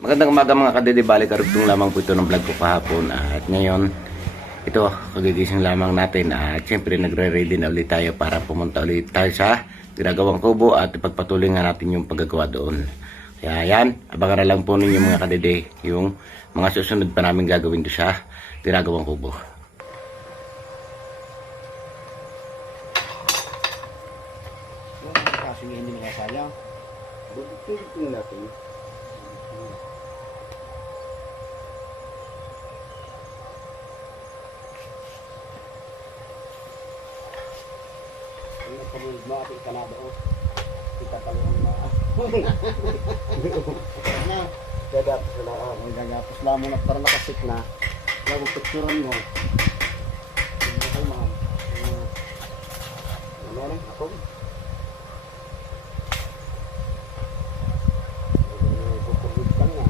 Magandang umaga mga kadede, balik karugtong lamang po ito ng vlog ko kahapon. At ngayon, ito, kagigising lamang natin. At syempre, nagre-ready na ulit tayo para pumunta ulit tayo sa ginagawang kubo at ipagpatuloy nga natin yung paggagawa doon. Kaya yan, abangan na lang po ninyo mga kadede yung mga susunod pa namin gagawin doon sa ginagawang kubo. Kasi hindi nakasayang. Buti natin. Kamunod mo ating Kanada o. Kita talagang na. Gagapos na lang. May gagapos lang mo na para nakasik na. Lago picturean mo. Ano man. Ano rin ako? Pupugod ka na.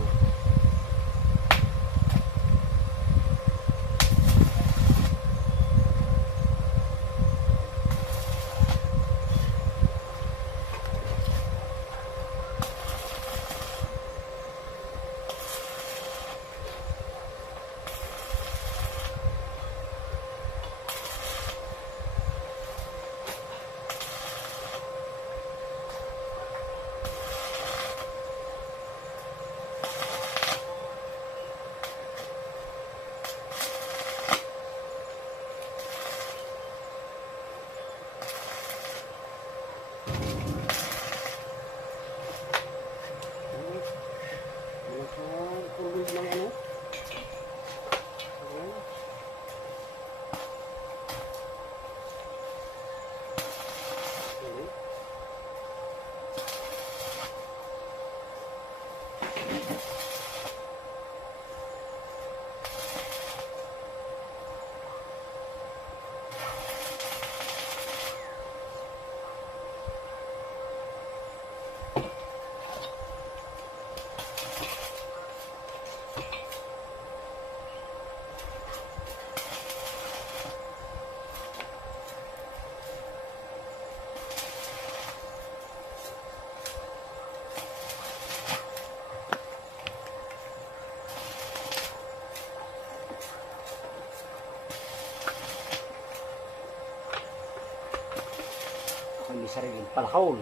Pupugod lang ano? May sariling palakaw.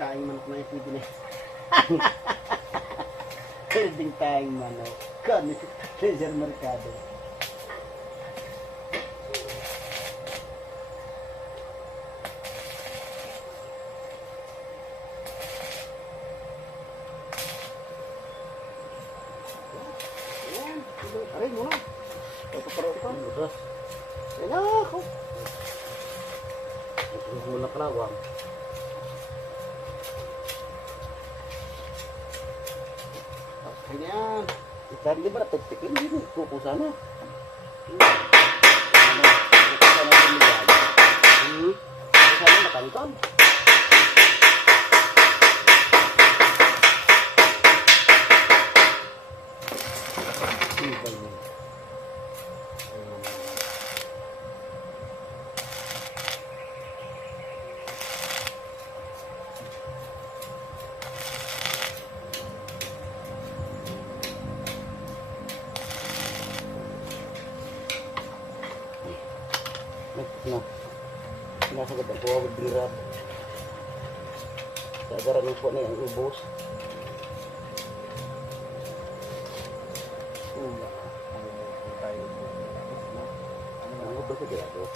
Tayong manok na ito din eh. Pwedeng tayong manok. Kani, Cesar Mercado. Ayan, aray mo na. Paparoon ka. Budas. Ayan ako. Muna ka na, wang. Ganyan. Ikan di ba tagtikin din kuko sana. Sana nakanton. No, sinasagot ako ang birat. Sa agaran po na yung ubos. Ano tayo? Ano ba ito ginagawa?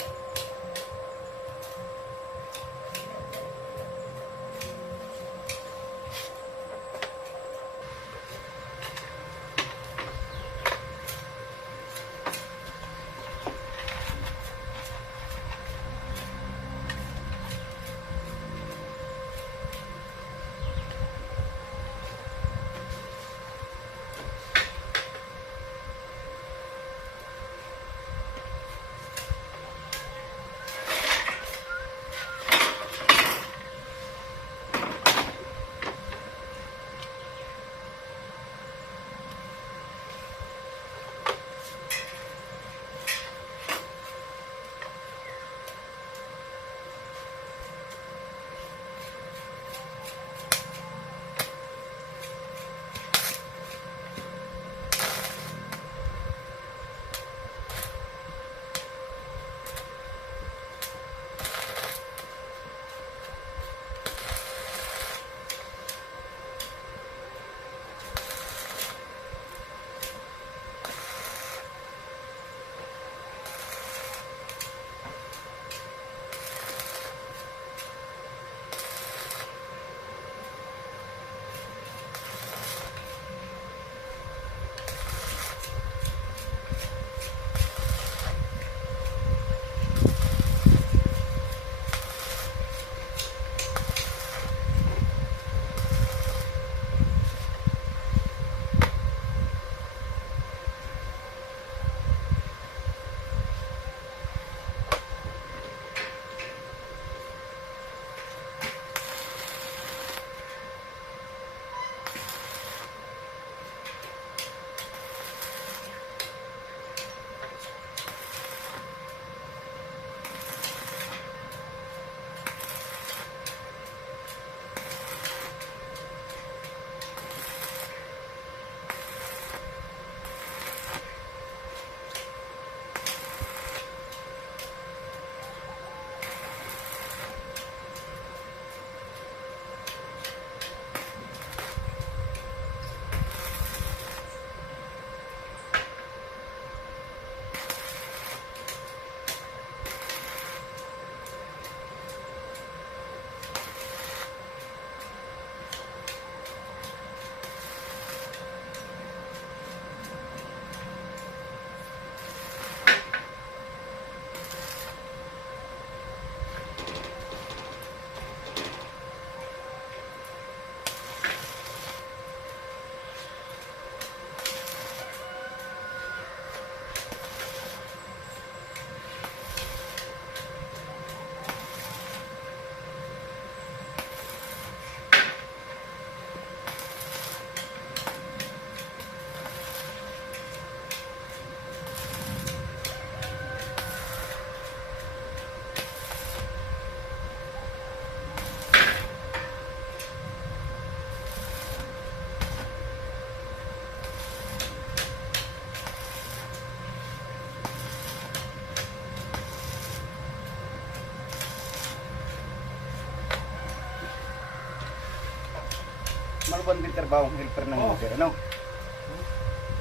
ba din trabaho ng helper ng helper, ano?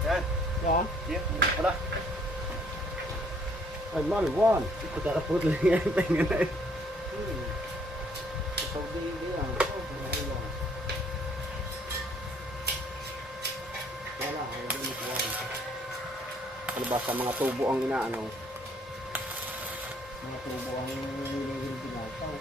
Yan. Yan. Yan, ito pala. Ay, malwan. Ito kakapot lang yan. Tingnan na. Saudi yan. Wala, ano ba sa mga tubo ang inaano? Mga tubo ang ginagawa.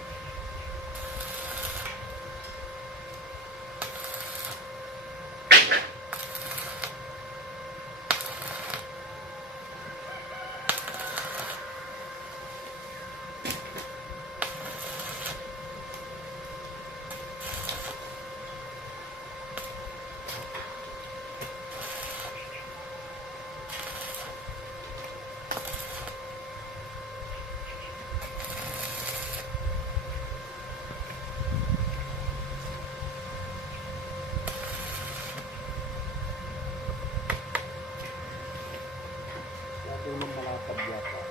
Ito yung malapad yata.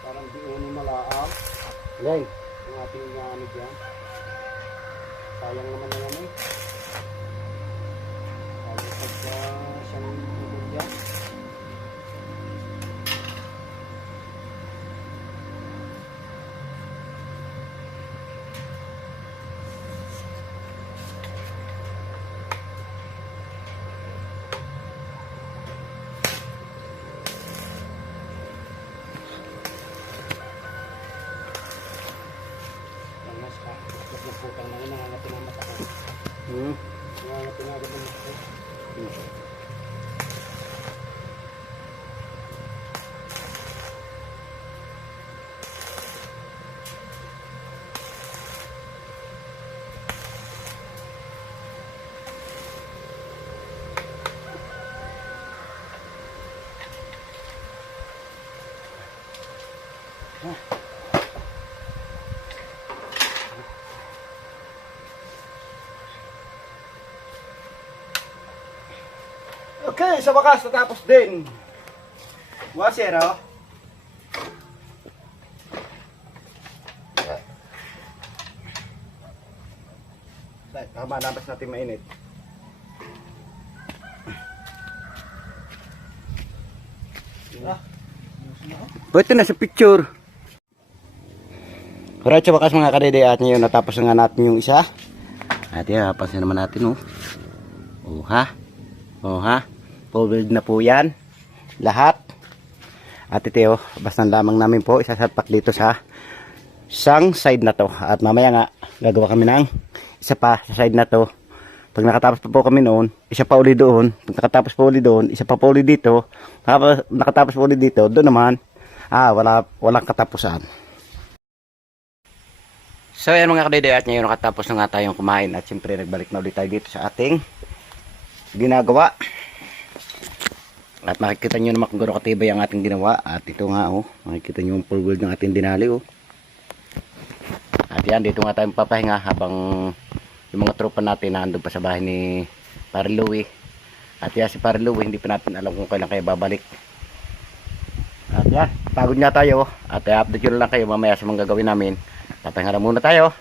Parang di ano malaam. Yan. Ang ating ano dyan. Sayang naman na yan eh. Sayang pagka siyang ibon dyan. Nagputang na yun, nangangatin ang mata ko. Nangangatin na agad ang mata ko. Okay, sa wakas natapos din. Washer, oh. Tama, nabas natin mainit. Pwede na sa picture. Alright, sa wakas mga kadede, at ngayon natapos na nga natin yung isa. At yan, pasin naman natin, oh. Oh, ha? Oh, ha? Full na po yan. Lahat. At ito, basta lamang namin po isasapak dito sa isang side na to. At mamaya nga, gagawa kami ng isa pa sa side na to. Pag nakatapos pa po kami noon, isa pa uli doon. Pag nakatapos pa uli doon, isa pa po uli dito. Nakatapos pa uli dito, doon naman, walang katapusan. So yan mga kadede, at ngayon nakatapos na nga tayong kumain. At siyempre nagbalik na ulit tayo dito sa ating ginagawa. At makikita nyo naman kung gano'ng katibay ang ating ginawa. At ito nga, oh, makikita nyo yung full world ng ating dinali, oh. At yan, dito nga tayo papahinga habang yung mga tropa natin na andun pa sa bahay ni Pare Louie. At yan, si Pare Louie, hindi pa natin alam kung kailan kayo babalik. At yan, pagod nga tayo. At update nyo lang kayo mamaya sa mga gagawin namin. Papahinga na muna tayo.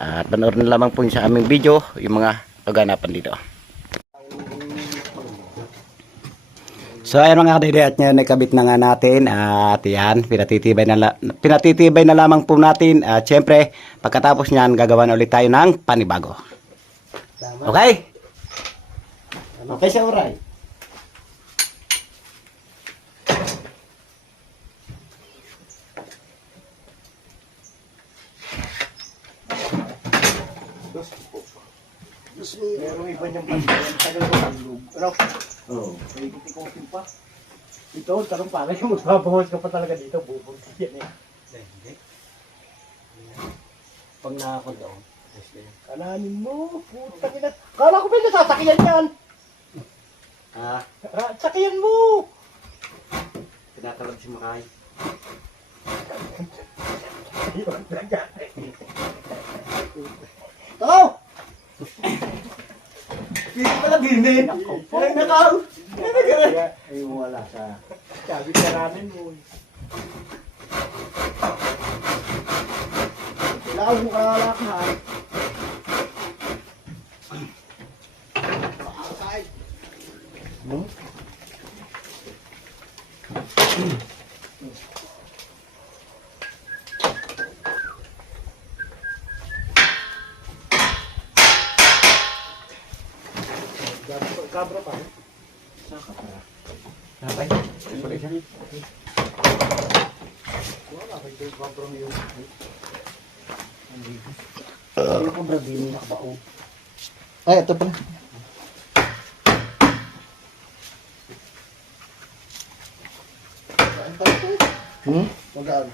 At panoorin na lamang po sa aming video yung mga kaganapan dito. So ayan mga kadede, at ngayon nakabit na nga natin. At yan, pinatitibay na lamang po natin. At syempre, pagkatapos nyan, gagawa na ulit tayo ng panibago. Okay? Okay siya, Uray. Merong iba niyang pagkain. Tagal ko ang loob. Ano? Oo. May ikuti kong timpa. Ito, tanong pala yung magbabawas ka pa talaga dito. Bubog ka yan eh. Hindi. Pag nakakot daw. Kalanin mo. Putang ina. Kala ko ba yung nasasakyan yan? Sakyan mo! Tinatalab si Makay. Takaw! Hindi pala ginin. Ay, nakaw! Ay, wala sa... Sabi ka namin mo. Kailangan mo kalakahan. Outside. Hmm? Kabro pa. Saka para. Sabay. Sabay siya. Wala pa yung kabro mo yung. Ano yung kabro din nakabao? Ay, ito pala. Hmm? Magaan.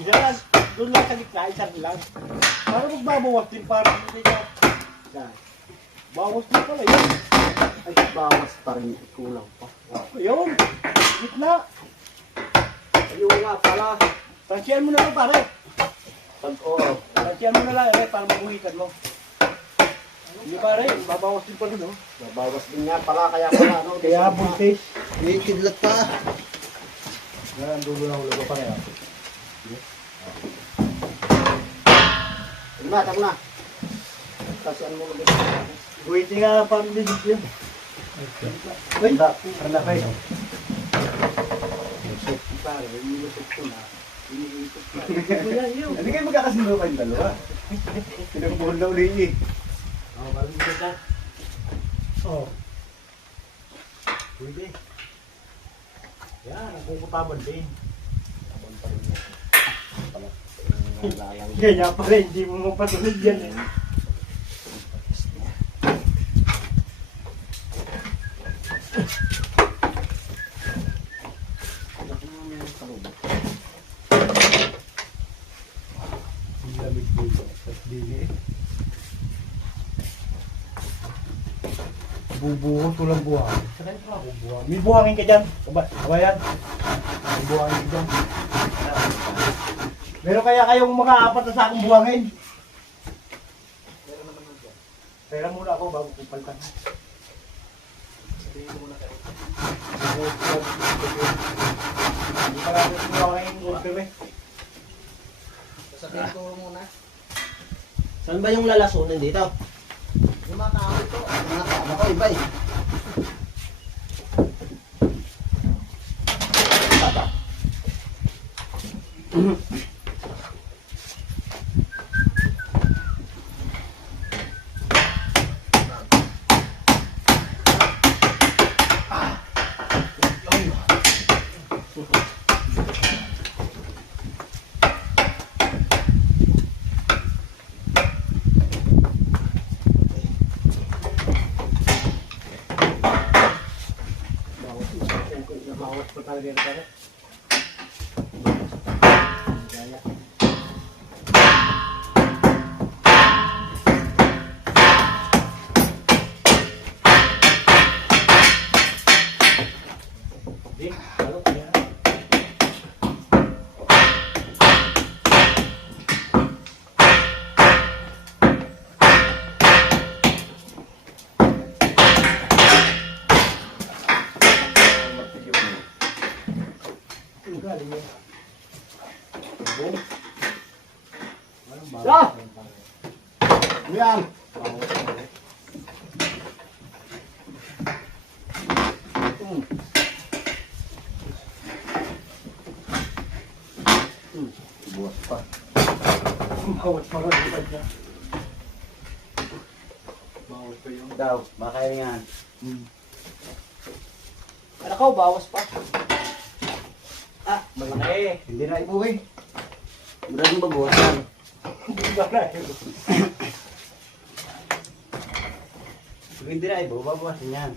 Yan. Doon lang sa gitna, isang lang. Para magbabawas din para hindi ka. Yan. Bawas din pala yun. Ay, bawas pa rin. Kulang pa. Ayun. Gitna. Ayun nga pala. Tansyan mo na lang pare. Oo. Tansyan mo na lang para mabuhitan mo. Hindi pare, babawas din pala no. Babawas din nga pala. Kaya pala. No? Kaya buntis. May kidlat pa. Yan, dulo na ulo pa rin. Tama na. Kasian mo ulit. Buhiti nga lang para hindi yun. Uy, parang kayo. Pare, nilusot ko na. Iniisip ko. Hindi kayo magkakasundo kayong dalawa. Pinagbuhol na uli eh. Oo, parang dito ka. Oo. Pwede. Yan, nagkukutaban din. Kaya pala, hindi mo mapatuloy yan eh. Ang lamig dito. Tapos dili eh. Bubuhos ko lang buhangin. Saka ito ako buhangin. May buhangin ka dyan. Kabayan. May buhangin ka dyan. Meron kaya kayong mga apat na sakong buhangin? Pera muna ako bago kupaltan. Sabihin ko muna kayo. Hindi pa natin buhangin order eh. Sabihin ko muna. Saan ba yung lalasunin dito? Yung mga tao ito. Mga tao ko, iba eh. Bawas pa talaga rin pala. Gaya. Di, halo kaya. Galing yun. Boom. Ya! Yan! Buwas pa. Bawat pa rin ipad niya. Bawat pa yung daw. Baka yan. Ano ka, bawas pa. Ah, Malaki. hindi na ibuhay. Maraming babawasan. Hindi ba na yun? Hindi na ibuhay, babawasan yan.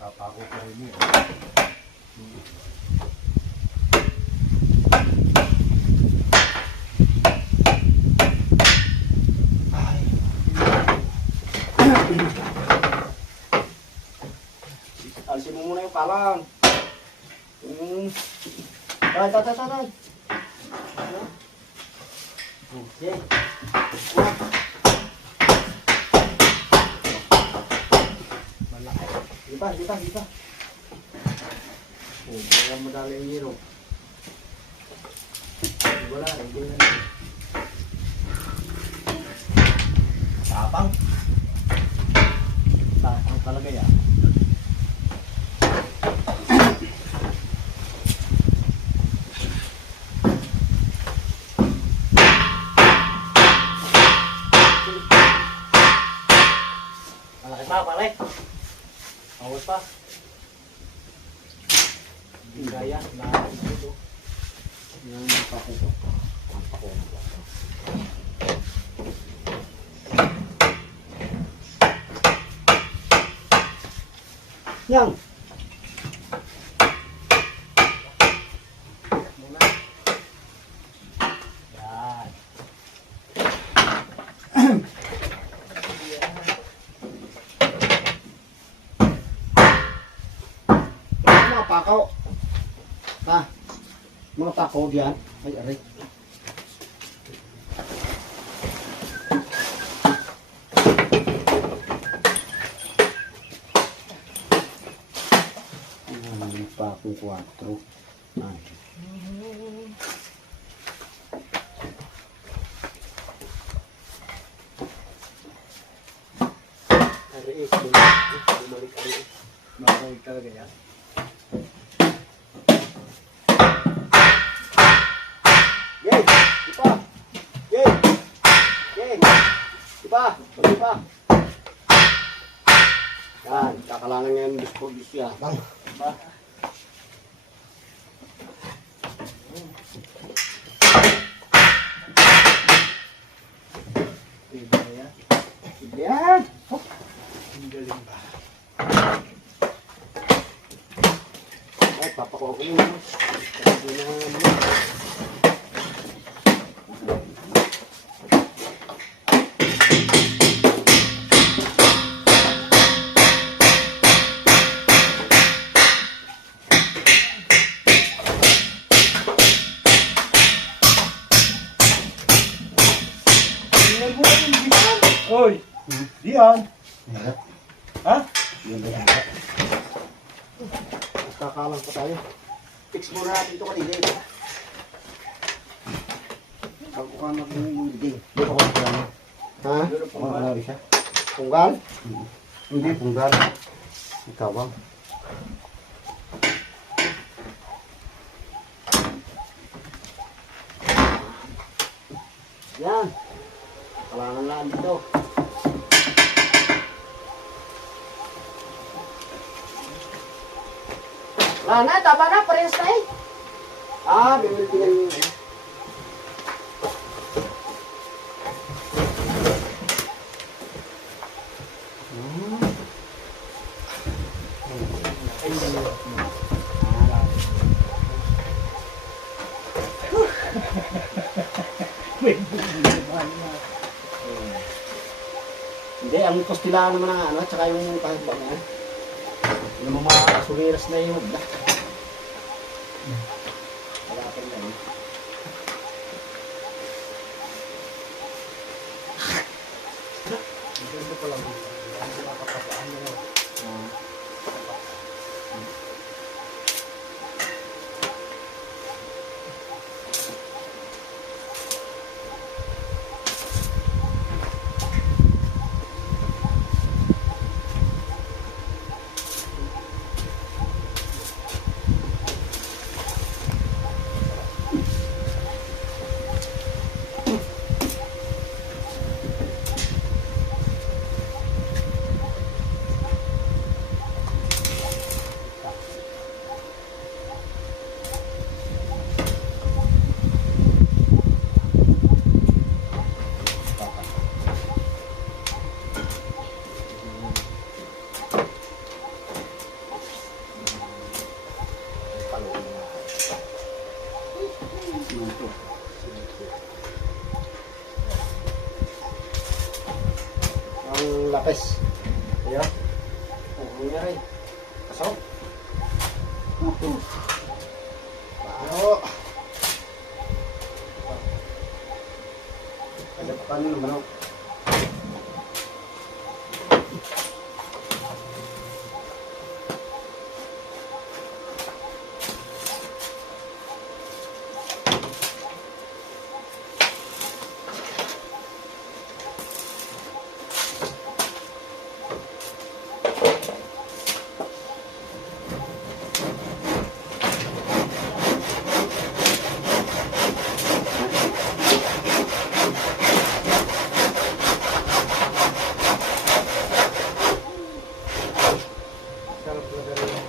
Papako pa rin yun. Alisin mo muna yung kalang. Tay. Okay. Malaki. Di pa. Oh, kaya madali yung hero. Wala, hindi na. Tapang talaga yan. Malaki pa, pare. Awas pa. Hindi kaya. Nakakita ito. Yan ang pako ko. Ang pako ko. Yang. Muna. Yan. Mga pakaw. Mga pakaw diyan. Ay, aray. Pakong 4. Ay. Aris, bumalik aris. Bumalik talaga yan. Yay! Ipa! Yay! Yay! Ipa! Ipa! Yan, kakalangan ngayon bisko-bisko yan. Ipa! Yan! Ang galing ba? Ay, papakuha ko muna. Oy! Diyan! Ha? Kakalang pa tayo. Fix muna natin ito kanina. Ako ka mag-uwi. Hindi ko kaya. Ha? Ano rin siya? Punggal? Hindi, punggal. Ikaw bang? Yan. Kakalangan lang dito. Lana, tama na, parehas na eh. Bibili-tingnan nyo yun. Hindi, ang kostilaan naman ng ano, tsaka yung kahibang yan. Yung mga suliras na yun. Wala pa na yun. Ganda pa lang. Hindi makakapaan na yun. Ang lapis. Ayan. Ang nangyari. Pasok. Baho. Paano yung manok? Sarap na rin yung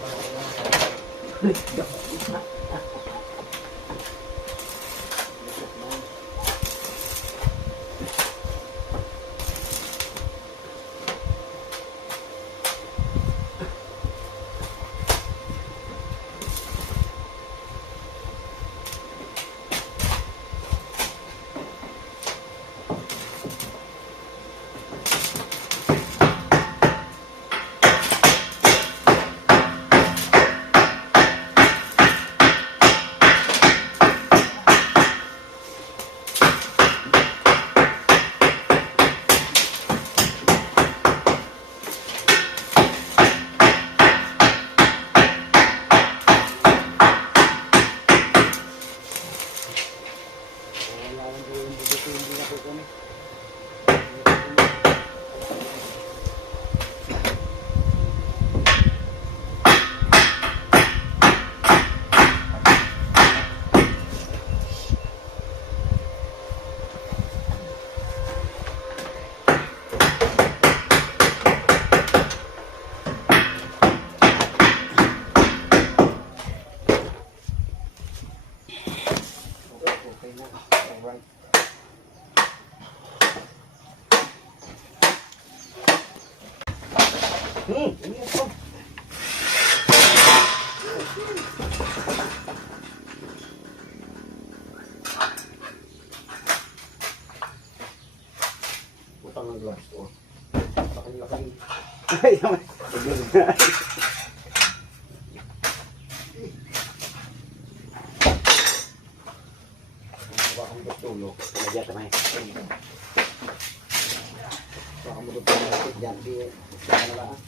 Utang ng glass to. Laki-laki. Ay, naman. Baka mo tutulog. Nagyat naman. Baka mo tutulog. Diyan, di. Saan na lang.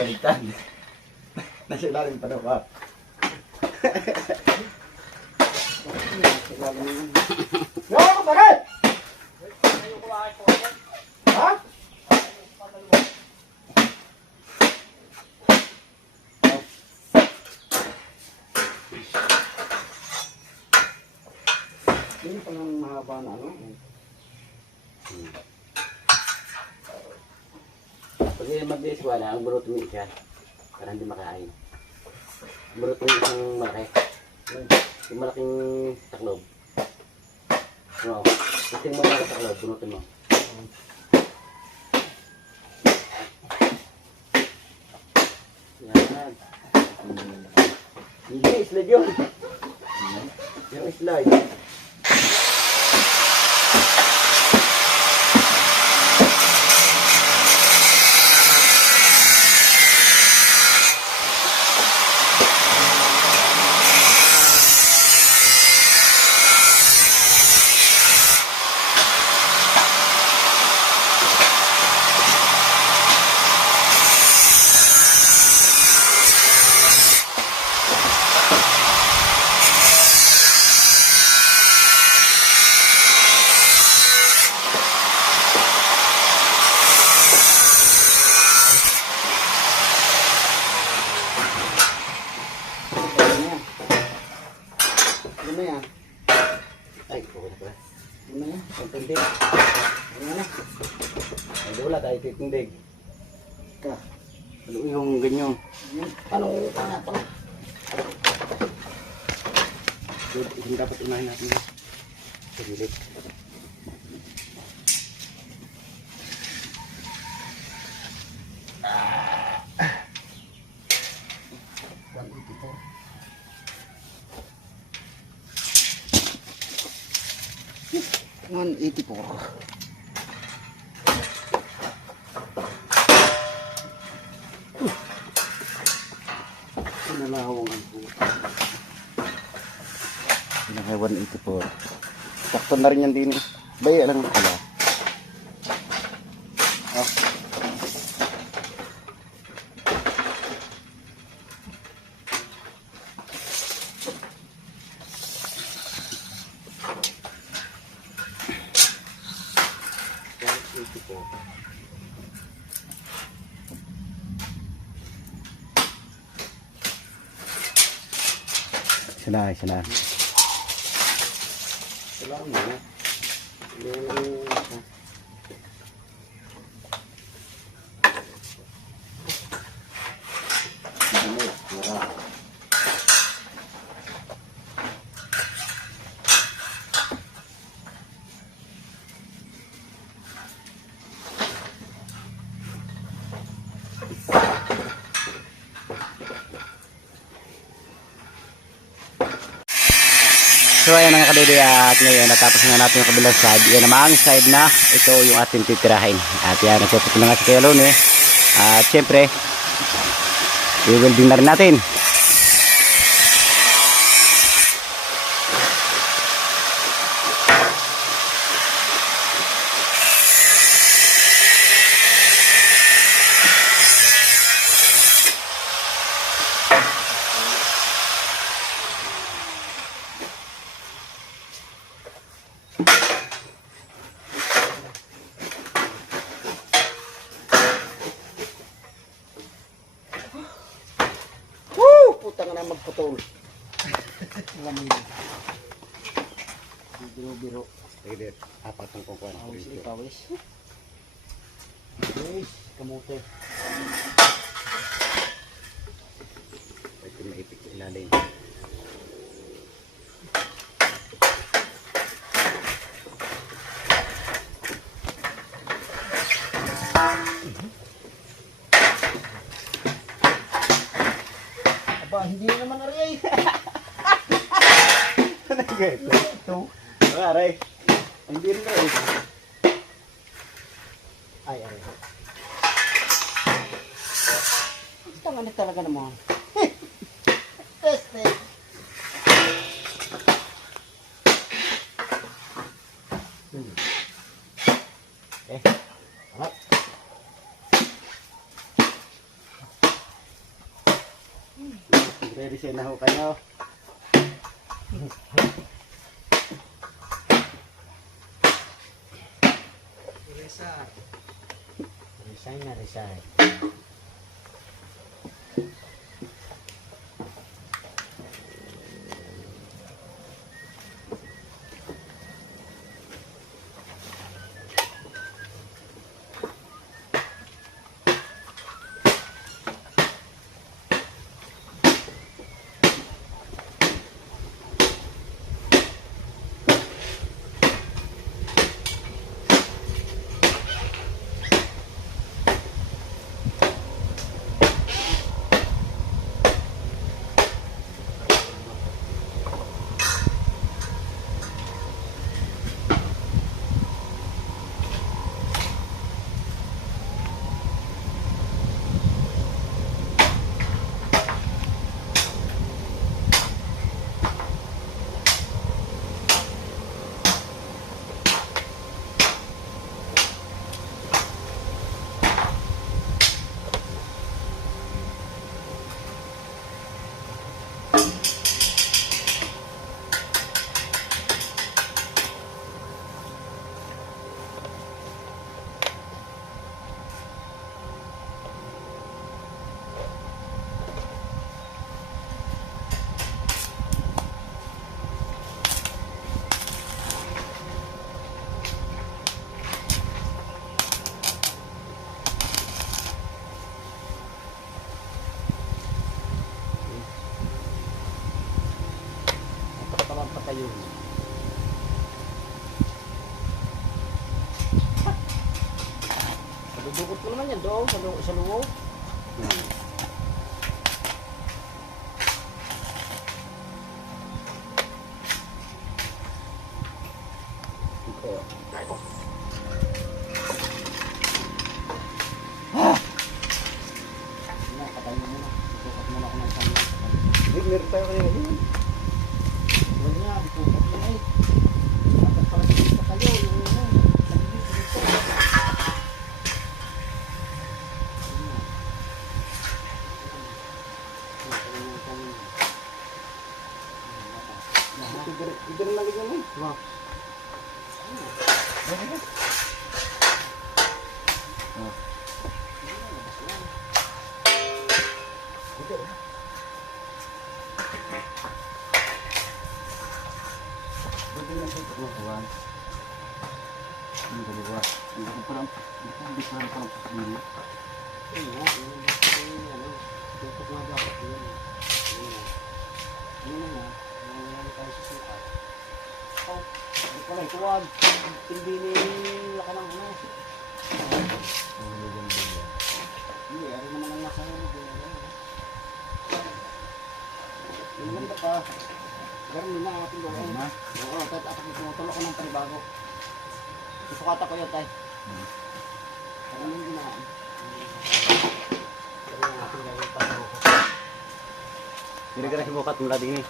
Baliktad. Nasa ilalim pa daw ka. No, bakit? Ha? Hindi pa nang mahaba na ano. Pag mag-dis wala, ang burot mo siya. Para hindi makain. Burot mo isang malaki. Yung malaking taklob. No. Isang malaking taklob, bunutin mo. Yan. Hindi, slide yun. Yung slide. Ano na? Ay, wala tayo titindig. Ka. Ano yung ganyan? Paano na pa? Yung dapat unahin natin. Pagilid. One 84. Pinalawang ang puta. Pinaka 184. Sakto na rin yan din. Baya lang pala. Ah. Sana. Wala na. Hindi naman. So ayan mga kadede, at ngayon natapos na natin yung kabilang side. Yan namang side na ito yung ating titirahin. At yan, nagpapit na nga si Kuya Lone. At syempre, i-welding na rin natin. Putang na magputol. Alam mo yun. Biro-biro. Sige, apat ang kukuha na Pawis, pawis. Pawis, kamote. Ito maipit sa ilalim. Aba, hindi naman aray. Ito. Aray. Hindi rin rin. Ay. Tanga na talaga naman. Teste. Alright. Ready na ho kayo. Resign. Padudukot mo naman yan doon, sa loob. Patayin mo muna. Dudukot muna ako ng isang. Hindi, meron tayo kanina yun. Wala niya, dudukot mo eh. Dapat pala sa kayo, yung ano. Ito na lagi naman. Wow. Ito na ito. Kawan. Ini dalawa. Hindi ko parang pasili. Dudukot nga dapat yun. Yun na. Nangyayari tayo sa sukat. Oh, hindi pala ito wag. Hindi nila ka ng ano. Hindi, ari naman ang nasa huli. Yun naman ba pa? Ganun din na ating gawin. Oo, kahit atak tumutulok ko ng panibago. Susukata ko yun, tay. Ano yung ginaan? Pero yung ating gawin pa. Hindi ka na sibukat mula din eh.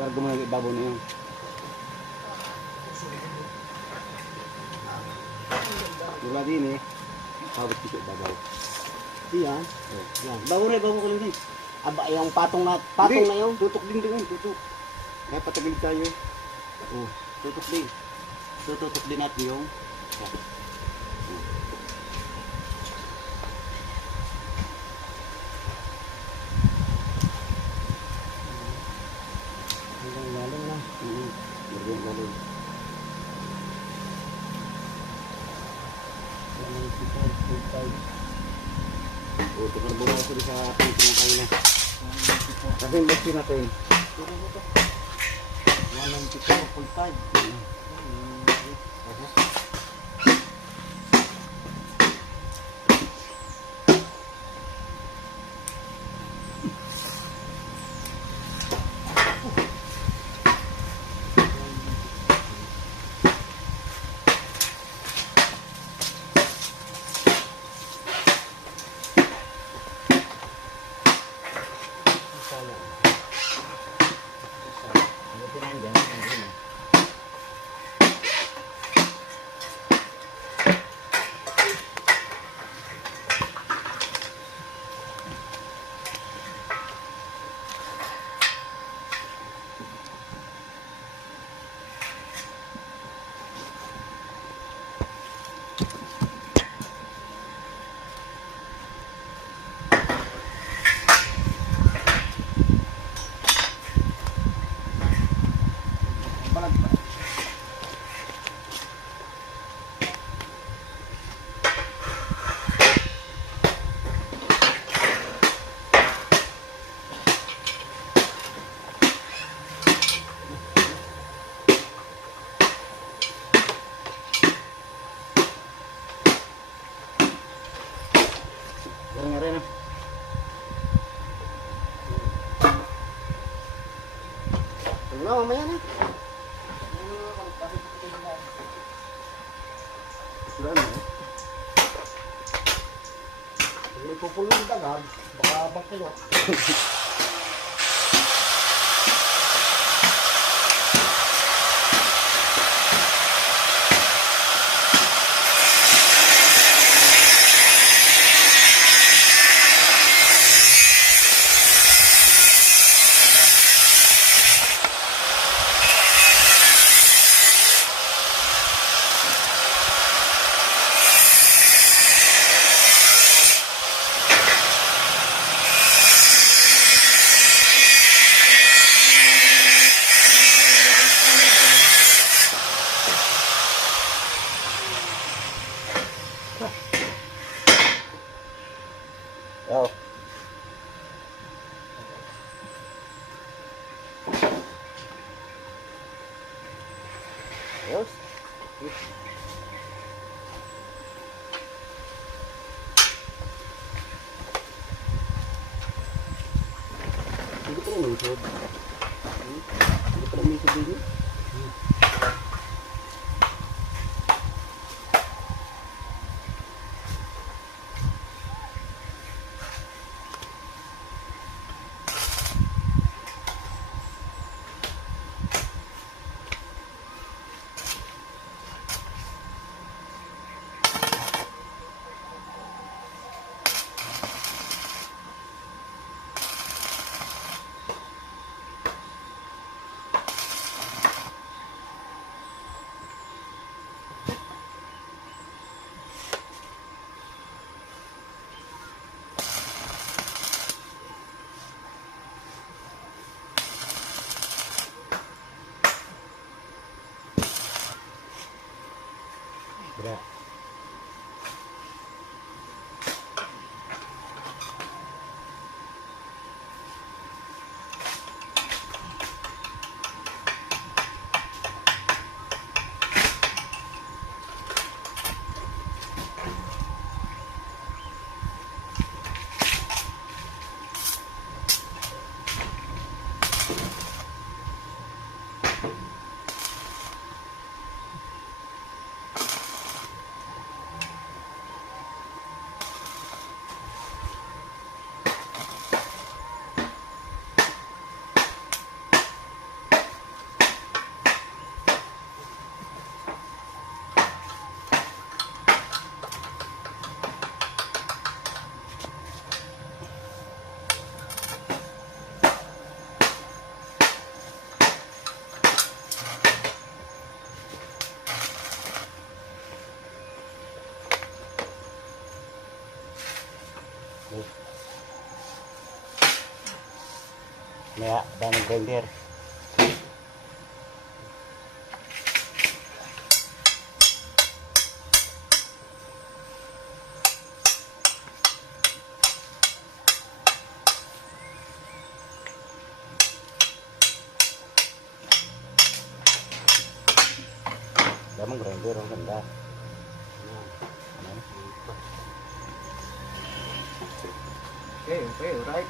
Gargo mo na ibabaw na yun. Mula din eh. Pawit ko siya ibabaw. Yan. Yan. Bago ko lang din. Aba, yung patong na yun. Tutok din din yun. Tutok. Kaya patagilid tayo. Oh, tutok din. Tututok din natin yung hanggang lalim na. Hanggang lalim. Lalim dito, full time. O, tukar mo ako sa ating pinakain na. Kasi yung boxy natin. Pero mo to. 194 full time. Yan nga rin. Ano, mamaya na. Wala na eh. Kung may pupulo yung dagag, baka bakilot. Hindi pa rin umusod. Hindi pa rin umusod din. Berat. Maya, daming grinder. Daming grinder, ang ganda. Okay, okay, right.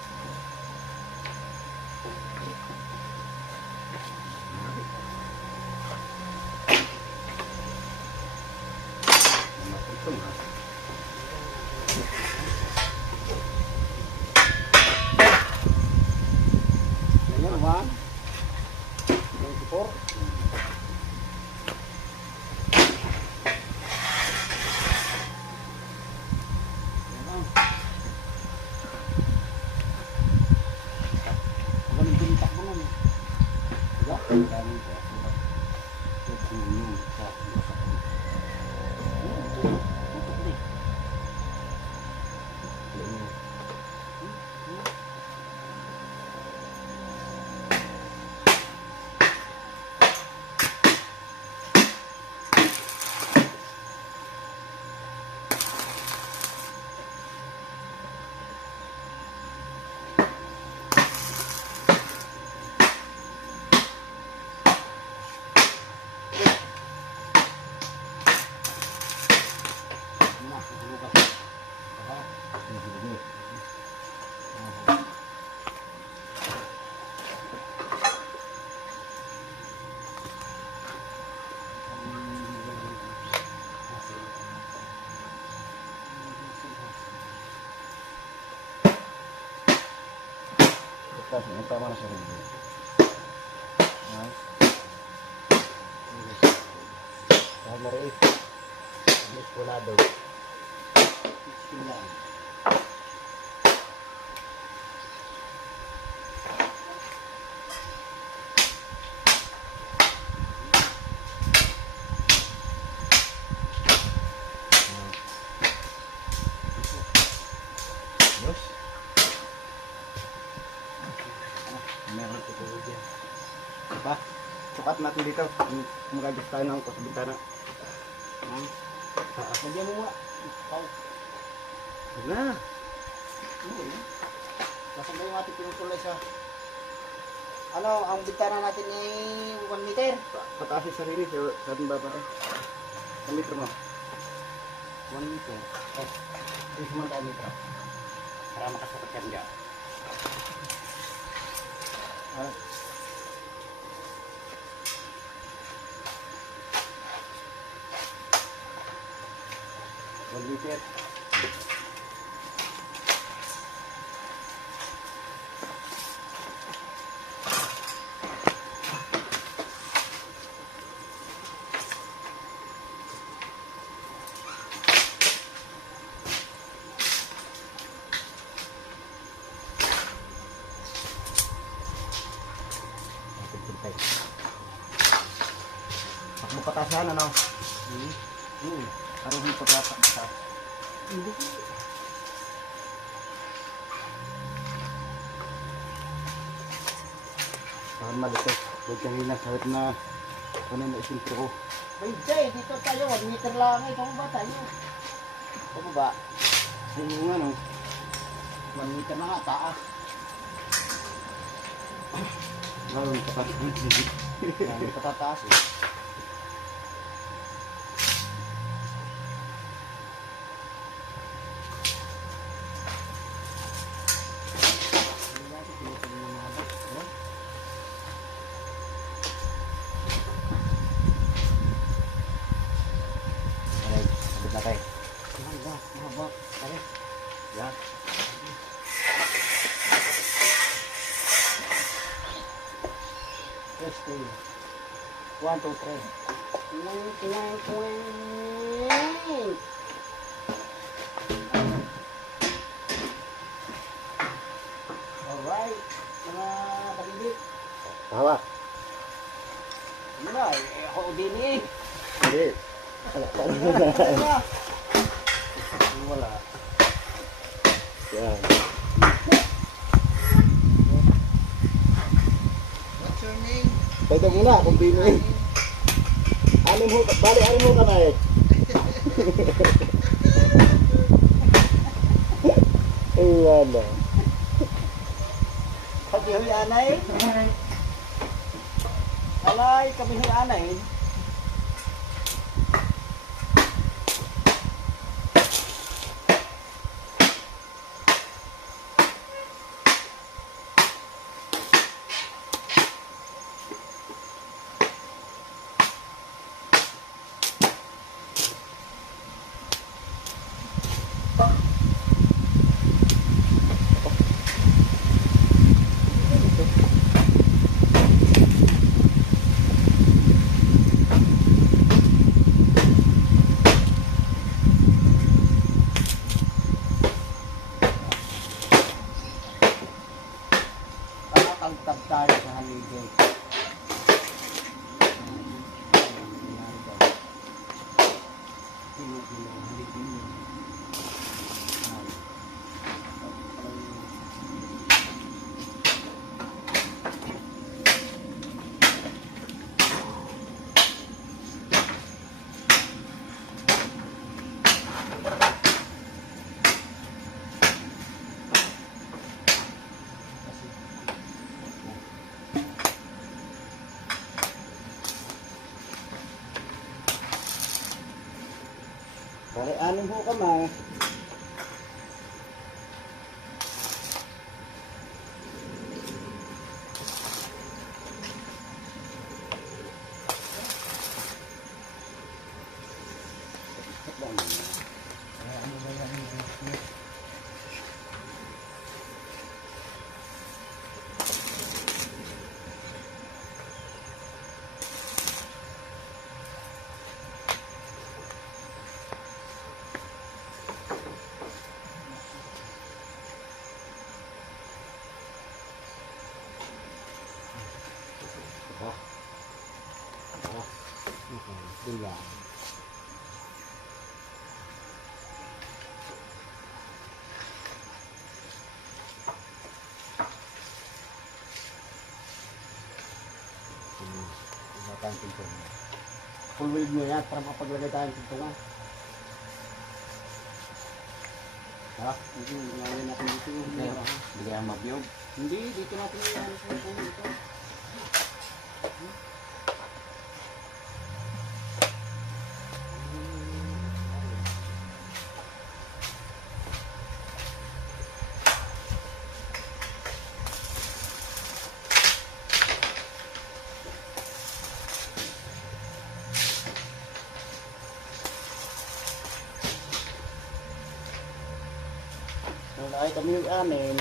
Ganyan, 1, 24. Walang tumitak mo nun. Diba? Ang daming ko. Tama na siya rin. Nice. Dahil na rin. Alis wala daw. Bismillah. Yes. Meron ito po dyan. Diba? Sukat natin dito. Mag-adjust tayo ng kusbitana. Nagyan mo nga. Huwag na. Kasama yung ating pinutulay sa... Ano, ang bintana natin ay 1 meter. Pataas yung sarili sa ating baba. Ang metro mo. 1 meter. Eh, Ito mo tayo metro. para makasukat yan dyan. Ah, Meter. Takbo patasan ano? Aruhin pa sa Saan malipit? Huwag kanina kahit na ano na isintro ko. Ay, Jay, dito tayo. 1 meter lang. Ito ba tayo? Ito ba? Yung mga ano, 1 meter na nga, taas. gawin patasan. Yan, patataas eh. Alay, sabit na tayo. Mahaba. Tara. Yan. Testing. 1, 2, 3. Kweng, kweng, kweng. Alright. Mga kabibig. Hawak. Ano na, ako din eh. Hindi. Ano na? Wala. Yan. What's your name? Pwede muna kung bini. Anim ho, bali anim ho ka na eh. Ay, wala. Kami huy anay. Alay, kami huy anay. Tagtag tayo sa haligay. Bali anim ho ka ma. Iya. Matang pintuan. Full wave mo yan para mapaglagay tayo ng pintungan. Ha? Hindi, ngayon natin dito yung Hindi kaya mabiyog. Hindi, dito natin yung ano sa pintungan dito. Dahil kami yung anin.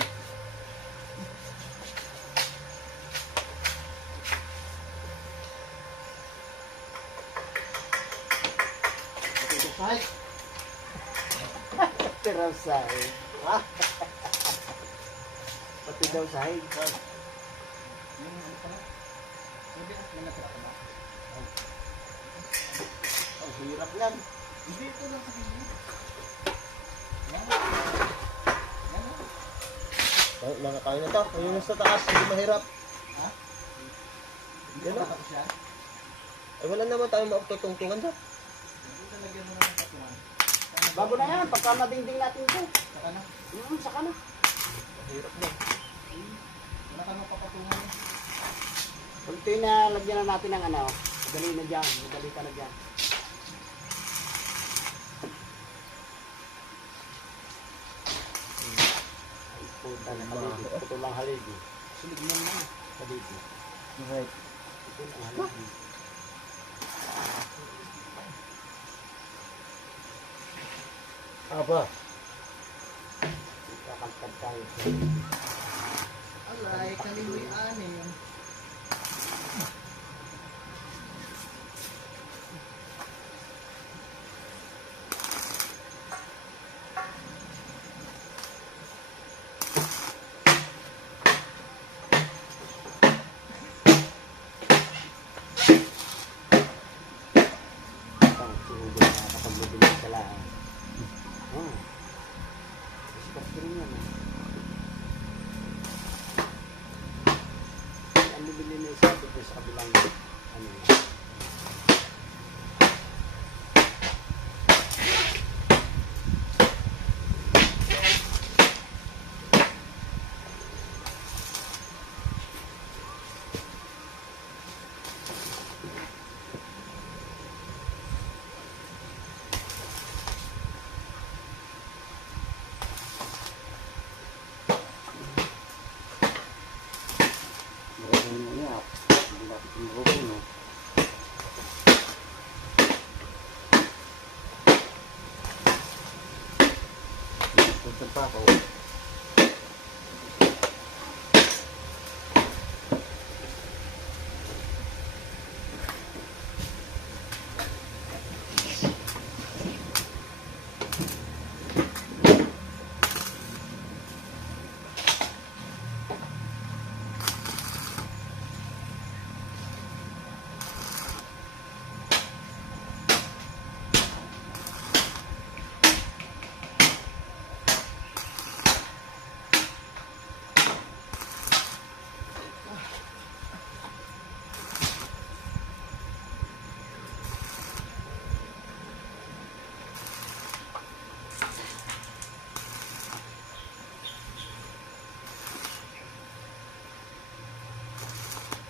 Pati ito sahig. Pero sahig. Ha? Pati daw sahig. Ang hirap yan. Hindi ito lang sa gilid. Mga kain na to. Yung sa taas, hindi mahirap. Ha? Yan na. Tapos yan? Ay, wala naman tayong mauptutungtungan dyan. Bago na yan, pagka madingding natin ito. Saka na. Saka na. Mahirap na. Wala ka nang papatungan. Kung ito na lagyan na natin ng ano, madali na dyan, madali ka na dyan. Ay, puta na haligi. Ito lang haligi. Sulig mo na. Haligi. Right. Ito lang haligi. Aba. Kakantad tayo. Alay, kaliwi anin. Ang suhugo na kapag-bibilig ka lang. Stop rin yan. Ang bibili na isa dito sa kabilang ano yan. Marunong niya. Hindi natin tumurugin, no? Punta pa ako.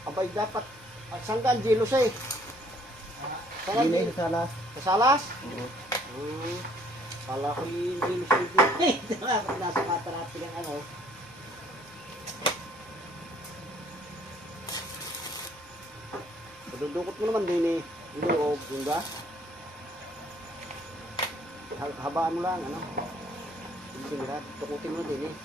Abay, dapat sanggan, jelos eh. Sanggan, Hindi na sana. sa salas? Kala ko yung jelos eh. Diba, pag nasa katarati ng ano. Padudukot mo naman din eh. Loob, yun ba? Habaan mo lang, ano? Hindi nila, tukutin mo din eh.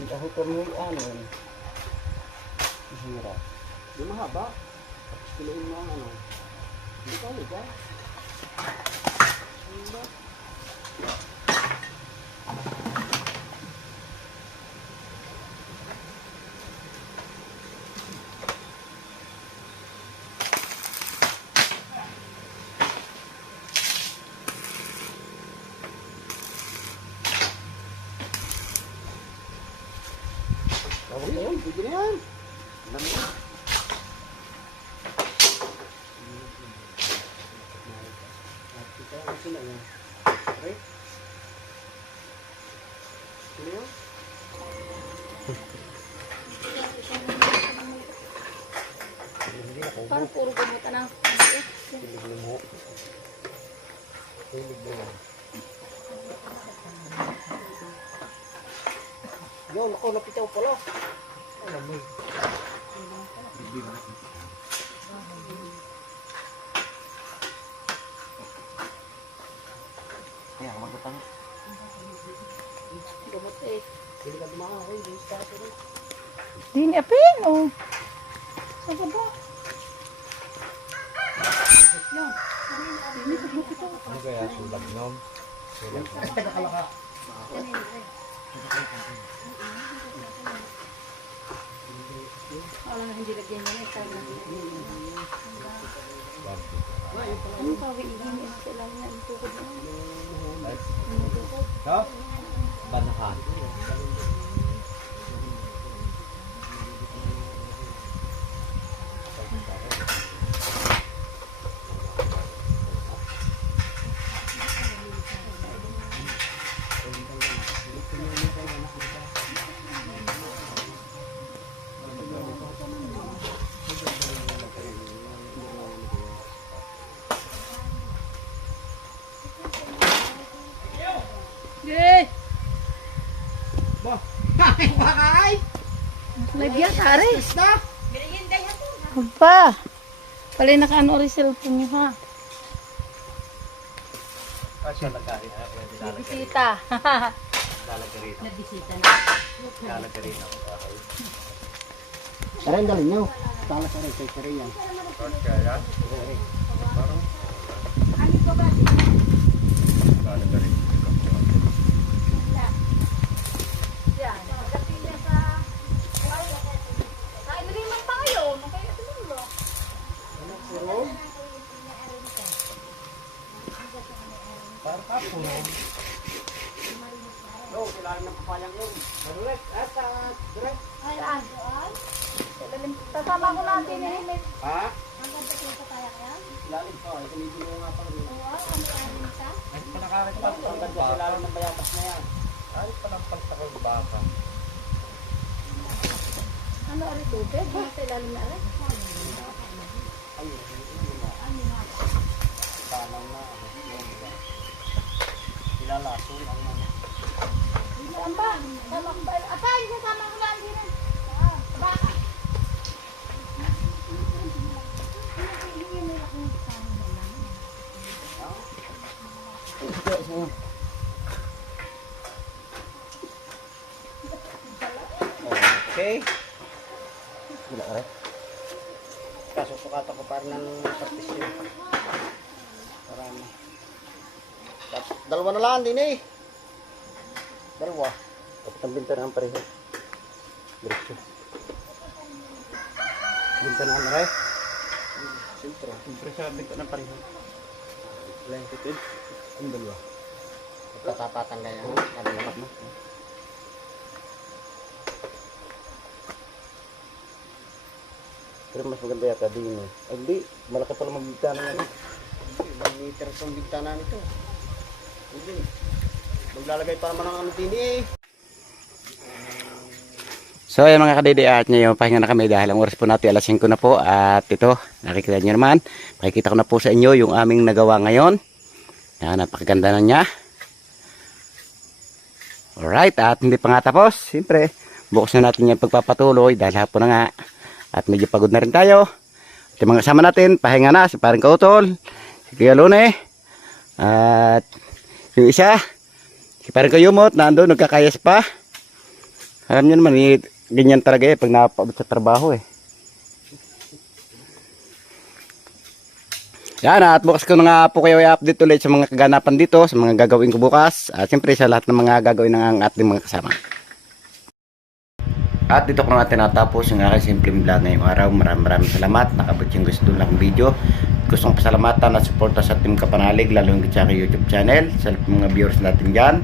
Hindi ako kami ano. Mahirap. Di mahaba. Tapos kiluin mo ang ano. Hindi ka ulit ah. Ano ba? Ayun, pwede na yan. Alam mo. Kita kasi na yan. Okay? Sino yun? Parang puro kumita na. Hilig mo mo. Hilig mo. Yun, ako napitaw pala. Alam mo. Kaya magutang. Gamot eh. Hindi ka dumahoy. Hindi ka dumahoy. Di ni apin, oh. Sa baba. Wala na hindi lagyan niya na ikaw na. Ano pa, wiigin niya sa lang niya. Ang tukod na. Ang tukod. Banahan. Yay! Lagyan, are. Apa? Pala naka-ano rin cellphone niyo, ha? Kasi nagkari. Bisita. Lalagari na. Nabisita na. Lalagari na. Saray, dalhin nyo. Tala saray, kay saray yan. No, kailangan ng papayang yun. Direct, direct. Kasama ko natin eh. Ha? Lalim pa, kumibili mo nga pa rin. Ay, panakakit pa. Ang ganda sa lalim ng bayatas na yan. Ay, panampal sa kong baka. Ano ari tubig? Sa ilalim na ari? Ay, hindi na. Tanaw na. Ilalason ang mga. Saan ba? Sama ko ba? Atay, kasama ko lang din. Baka. Okay. Wala ka rin. Kasusukatan ko para ng partisyon. Marami. Dalawa na lang din eh. Dalawa. Dapat ang binta ng pareho. Diretso. Binta na rin. Siyempre. Siyempre sa binta ng pareho. Blanketed. Ang dalawa. Pagkatapatan kaya. Ano naman mo? Pero mas maganda yata din eh. Ay, hindi, malaki pala magbigtanan yan. Ilang meters ang bigtanan nito. Hindi. Maglalagay pa naman ng ano din eh. So ayan mga kadede, at ngayon pahinga na kami dahil ang oras po natin alas 5 na po. At ito, nakikita nyo naman, makikita ko na po sa inyo yung aming nagawa ngayon. Yan, napakaganda na niya. Alright, at hindi pa nga tapos. Siyempre, bukas na natin yung pagpapatuloy dahil hapon na nga. At medyo pagod na rin tayo. At yung mga kasama natin, pahinga na, si Paring Kautol, si Kuya Lune, at yung isa, si Paring Kayumot, nandun, nagkakayas pa. Alam nyo naman, ganyan talaga eh, pag napabot sa trabaho eh. Yan, at bukas ko na nga po kayo i-update ulit sa mga kaganapan dito, sa mga gagawin ko bukas. At siyempre sa lahat ng mga gagawin ng ating mga kasama. At dito ko na tinatapos yung aking simpleng vlog ngayong araw. Maraming salamat. Nakabot yung gusto lang video. Gustong pasalamatan at suporta sa Team Kapanalig, lalo yung sa aking YouTube channel, sa mga viewers natin dyan.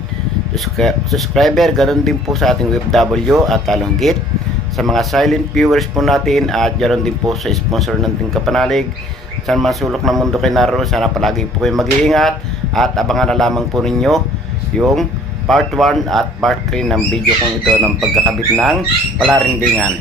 Subscriber, ganoon din po sa ating OFW at lalong higit sa mga silent viewers po natin, at ganoon din po sa sponsor ng Team Kapanalig. Saan man sulok ng mundo kayo naroon, sana palagi po kayo mag-iingat at abangan na lamang po ninyo yung part 1 at part 3 ng video kong ito ng pagkakabit ng palarindingan.